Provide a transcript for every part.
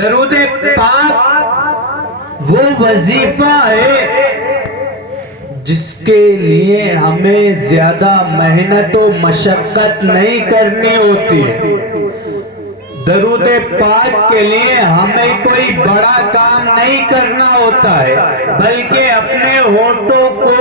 درود پاک وہ وظیفہ ہے جس کے لیے ہمیں زیادہ محنت و مشقت نہیں کرنی ہوتی. درود پاک کے لیے ہمیں کوئی بڑا کام نہیں کرنا ہوتا ہے، بلکہ اپنے ہونٹوں کو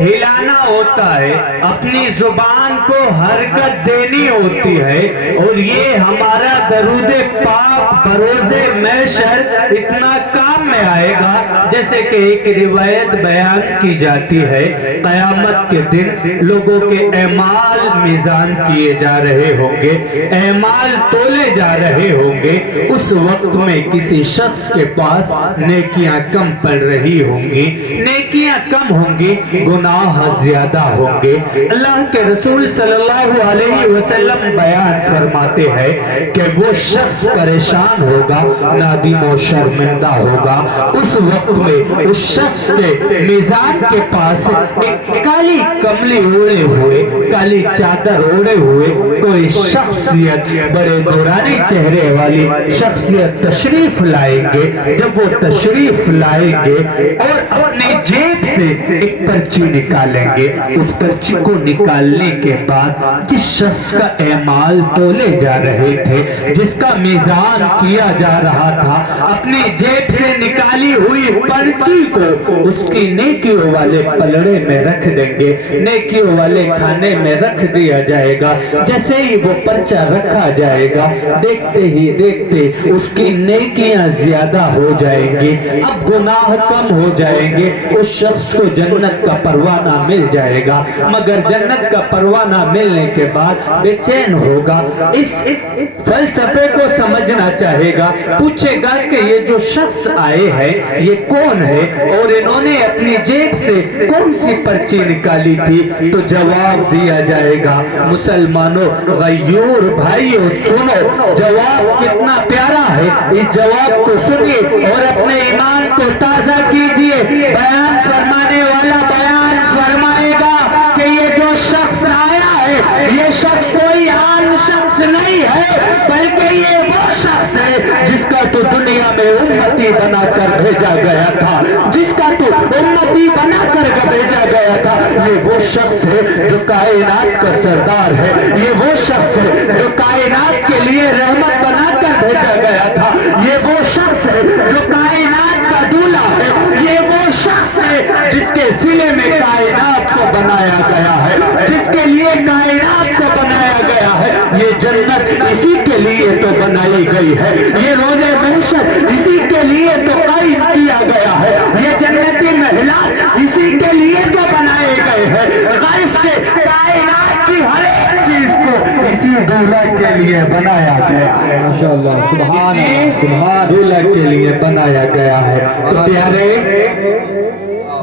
ہلانا ہوتا ہے، اپنی زبان کو حرکت دینی ہوتی ہے، اور یہ ہمارا درود پاک بروز محشر اتنا کام میں آئے گا. جیسے کہ ایک روایت بیان کی جاتی ہے، قیامت کے دن لوگوں کے اعمال میزان کیے جا رہے ہوں گے، اعمال تولے جا رہے ہوں گے. اس وقت میں کسی شخص کے پاس نیکیاں کم پڑ رہی ہوں گی، نیکیاں کم ہوں گی، گناہ زیادہ ہوں گے. اللہ کے رسول صلی اللہ علیہ وسلم بیان فرماتے ہیں کہ وہ شخص پریشان ہوگا، نادم و شرمندہ ہوگا. اس وقت میں اس شخص کے میزان کے پاس ایک کالی کملی اوڑے ہوئے، کالی چادر اوڑے ہوئے کوئی شخصیت، بڑے نورانی چہرے والی شخصیت تشریف لائیں گے. جب وہ تشریف لائیں گے اور اپنے جیب سے ایک پرچی نکالیں گے، اس پرچی کو نکالنے کے بعد جس شخص کا اعمال تولے جا رہے تھے، جس کا میزان کیا جا رہا تھا، اپنی جیب سے نکالی ہوئی پرچی کو اس کی نیکیوں والے پلڑے میں رکھ دیں گے، نیکیوں والے کھانے میں رکھ دیا جائے گا. جیسے ہی وہ پرچہ رکھا جائے گا، دیکھتے ہی دیکھتے اس کی نیکیاں زیادہ ہو جائیں گی، اب گناہ کم ہو جائیں گے. اس شخص کو جنت کا پروانہ مل جائے گا، مگر جنت کا پروانہ ملنے کے بعد بے چین ہوگا. اس فلسفے کو سمجھنا چاہے گا، پوچھے گا کہ یہ جو شخص آئے ہیں یہ کون ہے اور انہوں نے اپنی جیب سے کون سی پرچی نکالی تھی؟ تو جواب دیا جائے گا، مسلمانوں، غیور بھائیوں، سنو، جواب کتنا پیارا ہے. اس جواب کو سنیے اور اپنے ایمان کو تازہ کیجئے. بیان فرمانے والا بیان فرمائے گا کہ یہ جو شخص آیا ہے یہ شخص کوئی عام شخص نہیں ہے، بلکہ یہ وہ شخص ہے جس کا تو دنیا میں امتی بنا کر بھیجا گیا تھا، جس کا تو امتی بنا کر بھیجا گیا تھا. یہ وہ شخص ہے جو کائنات کا سردار ہے، یہ وہ شخص ہے جو کائنات کے لیے رحمت بنا کر بھیجا گیا تھا، یہ وہ شخص ہے جو کائنات کا دولہ ہے، یہ وہ شخص ہے جس کے سلے میں کائنات کو بنایا گیا ہے، جس کے لیے کائنات کو بنایا گیا ہے. یہ جنت اسی کے لیے تو بنائی گئی ہے، یہ روز محشر اسی کے لیے تو قائم کیا گیا ہے، یہ جنتی محلات اسی کے لیے تو بنائے گئے ہیں. غیث کے کائنات کی ہر ایک چیز کو اسی دولہ کے لیے بنایا گیا ہے. ماشاءاللہ، سبحان اللہ، سبحان دولہ کے لیے بنایا گیا ہے. تو پیارے،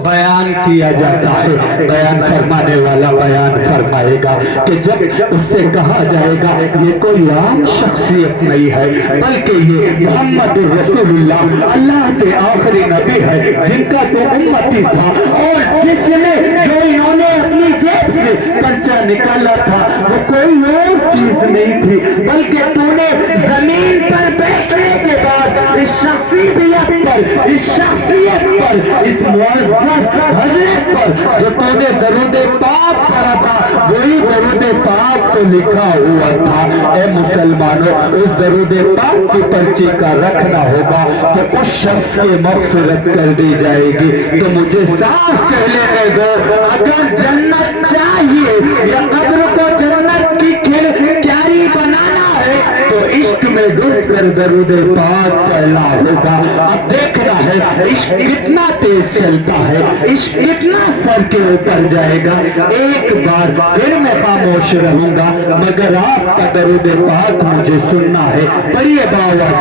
بیان کیا جاتا ہے، بیان فرمانے والا بیان فرمائے گا کہ جب اس سے کہا جائے گا یہ کوئی عام شخصیت نہیں ہے، بلکہ یہ محمد رسول اللہ، اللہ کے آخری نبی ہے، جن کا تو امتی تھا، اور جس نے جو انہوں نے اپنی جیب سے پرچہ نکالا تھا وہ کوئی اور چیز نہیں تھی، بلکہ تو نے زمین پر بیٹھنے کے بعد اس شخصیت پر، اس شخصیت پر، اس معزز حضرت پر جو تو نے درود پاک پڑھا تھا، وہی درود پاک تو لکھا ہوا تھا. اے مسلمانوں، اس درود پاک کی پرچی کا رکھنا ہوگا کہ اس شخص کی مغفرت کر دی جائے گی. تو مجھے صاف کہہ لینے دو، اگر جنت چاہیے یا قبر کو جنت کی کیاری بنانا ہے تو عشق میں ڈوب کر درود پاک پڑھنا ہوگا. اب دیکھنا ہے عشق کتنا تیز چلتا ہے، عشق کتنا سر کے اوپر جائے گا. ایک بار پھر میں خاموش رہوں گا، مگر آپ کا درود پاک مجھے سننا ہے. پڑھیے باآواز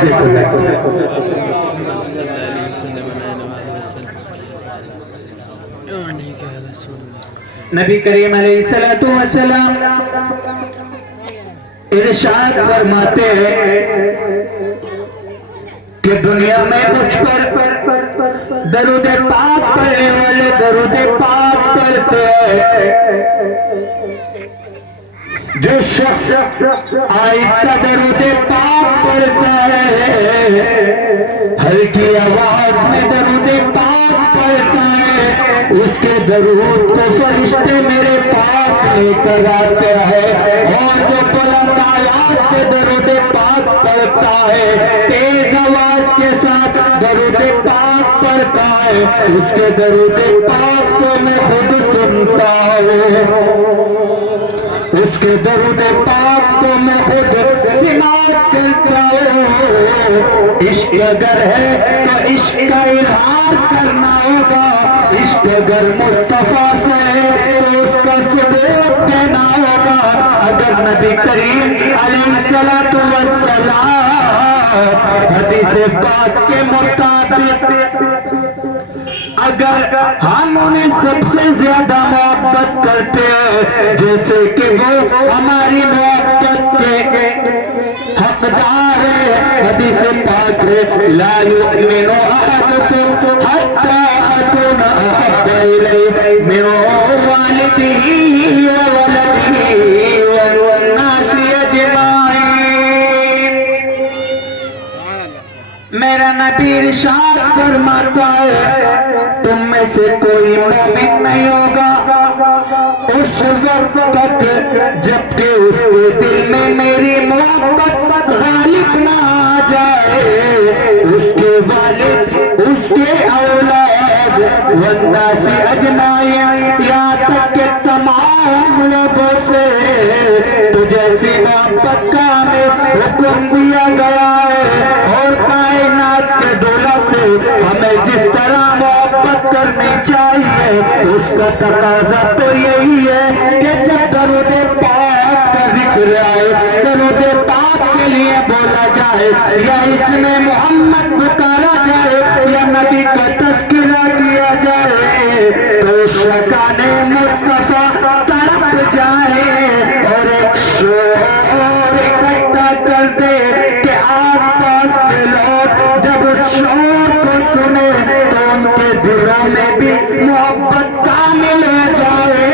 سے نبی کریم علیہ السلام ارشاد فرماتے ہیں کہ دنیا میں مجھ پر درود پاک پڑھنے والے درود پاک پڑھتے ہیں. جو شخص آہستہ درود پاک پڑھتا ہے ہلکی آواز میں درود پاک پڑھتا ہے، اس کے درود کو فرشتے میرے پاس لے کر آتے ہیں، اور جو بلند آواز سے درود پاک پڑھتا ہے، تیز آواز کے ساتھ درود پاک پڑھتا ہے، اس کے درود پاک کو میں خود سنتا ہوں، اس کے درود پاک کو میں خود سماعت کرتا ہوں۔ عشق اگر ہے تو عشق کا اظہار کرنا ہوگا، عشق اگر مصطفیٰ سے ہے تو اس کا ثبوت دینا ہوگا۔ اگر نبی کریم علیہ الصلوۃ والسلام حدیث پاک کے مطابق اگر ہم انہیں سب سے زیادہ محبت کرتے ہیں، جیسے کہ وہ ہماری محبت کے حقدار ہے، حدیث پاک ہے لا یؤمن احدکم حتی اکون احب الیہ من والدہ وولدہ والناس اجمعین۔ میرا نبی ارشاد فرماتا ہے تم میں سے کوئی مومن نہیں ہوگا اس وقت تک جب کہ اس کے دل میں میری محبت غالب نہ آ جائے، اس کے والد، اس کے اولاد والناس اجمعین، یہاں تک کہ تمام لوگوں سے تو جیسی محبت کا ہمیں حکم دیا گیا ہے، اور کائنات کے دولہ سے ہمیں جس طرح محبت کرنی چاہیے، اس کا تقاضا تو یہی ہے کہ جب درود پاک کا ذکر آئے، درود پاک کے لیے بولا جائے، یا اس میں محمد پکارا جائے، یا نبی کا تذکرہ کیا جائے، تو شکان مصطفیٰ تڑپ جائے اور ایک شور اکٹھا کر دے کہ آس پاس کے لوگ جب اس شور کو سنے تو ان کے دلوں میں بھی محبت کامل ہو جائے،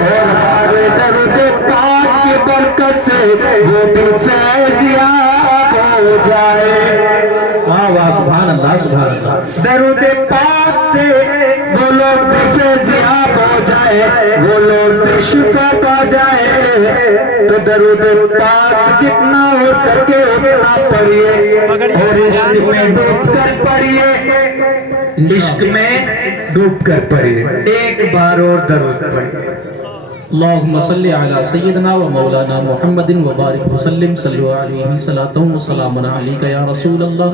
اور ہر درود پاک کی برکت سے وہ بھی فیضیاب ہو جائے۔ واہ واہ، سبحان اللہ سبحان اللہ۔ درود پاک سے وہ لوگ بھی فیضیاب ہو جائے، وہ لوگ بھی شفا پا جائے۔ تو درود پاک جتنا ہو سکے اتنا پڑھیے، اور عشق میں ڈوب کر پڑھیے، عشق میں ڈوب کر پڑھیے۔ ایک بار اور درود پڑھیے۔ اللہم صلی علی سیدنا و مولانا محمد و بارک وسلم، صلو علیہ صلاۃ و سلام علیک یا رسول اللہ۔